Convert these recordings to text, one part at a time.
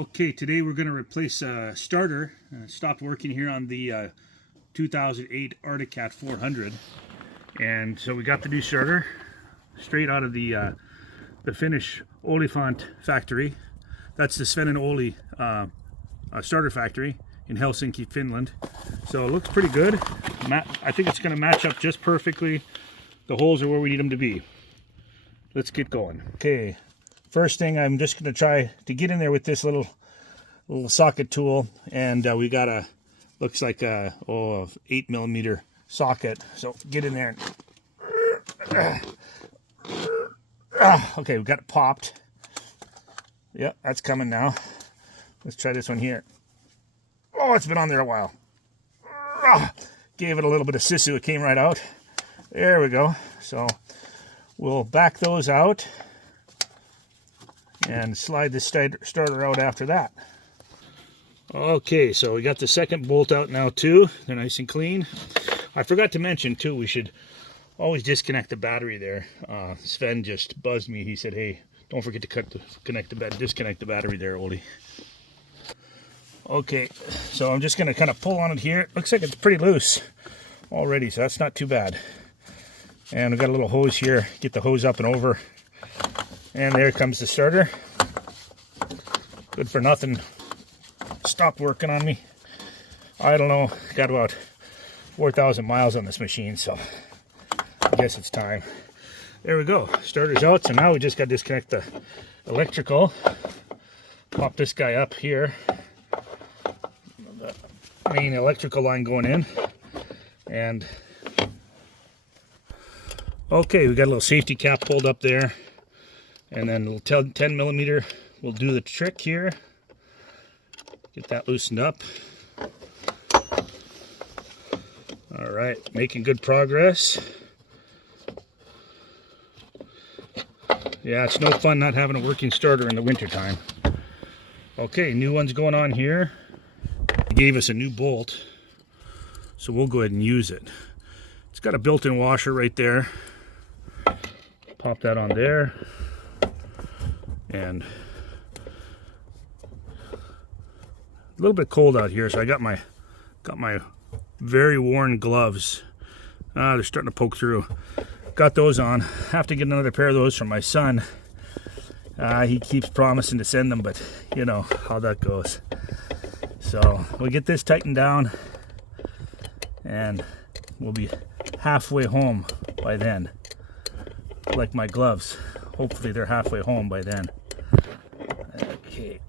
Okay, today we're going to replace a starter. Stopped working here on the 2008 Arctic Cat 400, and so we got the new starter straight out of the Finnish Olifant factory. That's the Sven and Oli starter factory in Helsinki, Finland. So it looks pretty good. I think it's going to match up just perfectly. The holes are where we need them to be. Let's get going. Okay. First thing, I'm just going to try to get in there with this little socket tool, and we got a, looks like a 8mm socket. So get in there. Okay, we got it popped. Yep, that's coming now. Let's try this one here. Oh, it's been on there a while. Gave it a little bit of sisu. It came right out. There we go. So we'll back those out and slide the starter out after that. Okay, so we got the second bolt out now too. They're nice and clean. I forgot to mention too, we should always disconnect the battery there. Sven just buzzed me. He said, hey, don't forget to disconnect the battery there, Oli. Okay, so I'm just gonna kind of pull on it here. It looks like it's pretty loose already, so that's not too bad. And we've got a little hose here. Get the hose up and over. And there comes the starter. Good for nothing. Stopped working on me. I don't know. Got about 4,000 miles on this machine, so I guess it's time. There we go. Starter's out. So now we just got to disconnect the electrical. Pop this guy up here. The main electrical line going in. And okay, we got a little safety cap pulled up there. And then a little 10mm will do the trick here. Get that loosened up. All right, making good progress. Yeah, it's no fun not having a working starter in the wintertime. Okay, new one's going on here. They gave us a new bolt, so we'll go ahead and use it. It's got a built-in washer right there. Pop that on there. And a little bit cold out here, so I got my very worn gloves. They're starting to poke through. Got those on. Have to get another pair of those from my son. He keeps promising to send them, but you know how that goes. So we'll get this tightened down, and we'll be halfway home by then. Like my gloves. Hopefully they're halfway home by then. Okay.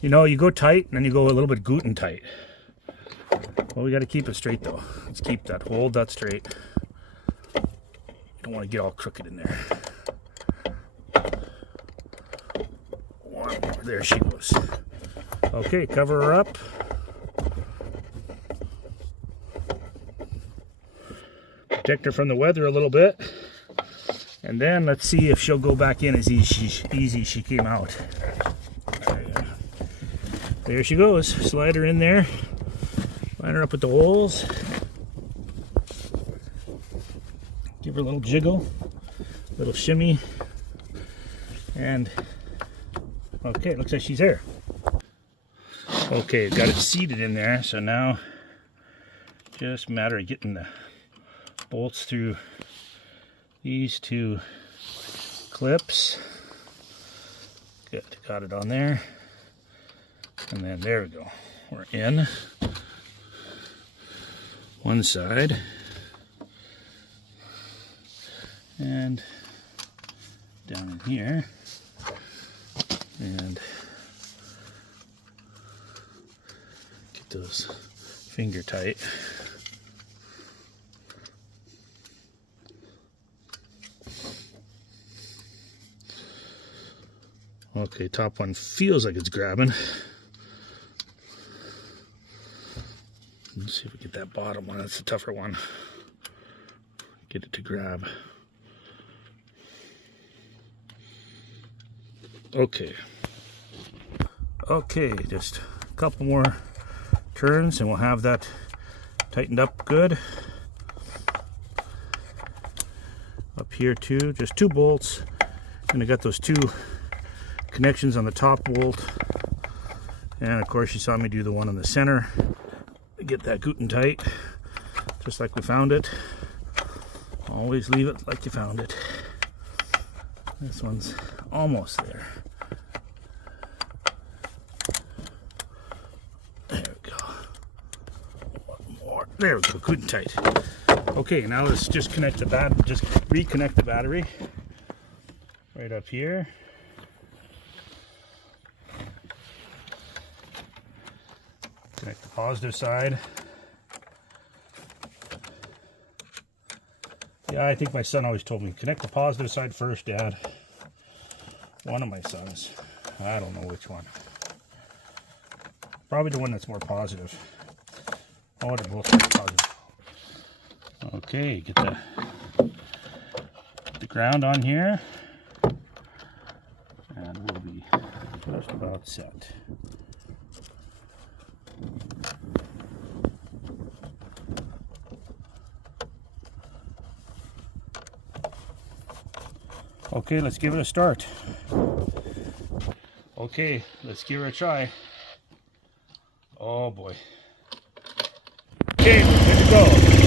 You know, you go tight and then you go a little bit Guten tight. Well, we got to keep it straight though. Let's keep that. Hold that straight. Don't want to get all crooked in there. One more. There she goes. Okay, cover her up. Protect her from the weather a little bit. And then let's see if she'll go back in as easy as she came out. There she goes. Slide her in there. Line her up with the holes. Give her a little jiggle. A little shimmy. And okay, looks like she's there. Okay, got it seated in there. So now just a matter of getting the bolts through these two clips. Good, got it on there. And then there we go. We're in one side. And down in here. And get those finger tight. Okay, top one feels like it's grabbing. Let's see if we get that bottom one. That's the tougher one. Get it to grab. Okay. Okay, just a couple more turns and we'll have that tightened up good. Up here too, just 2 bolts. And I got those 2 connections on the top bolt And of course you saw me do the one in the center. Get that Guten tight, just like we found it. Always leave it like you found it. This one's almost there. There we go. One more. There we go, Guten tight. Okay, now let's just connect the just reconnect the battery right up here. Connect the positive side. Yeah, I think my son always told me, connect the positive side first, Dad. One of my sons. I don't know which one. Probably the one that's more positive. Oh, they're both positive. Okay, get the ground on here. And we'll be just about set. Okay, let's give it a start. Okay, let's give it a try. Oh boy. Okay, we're good to go.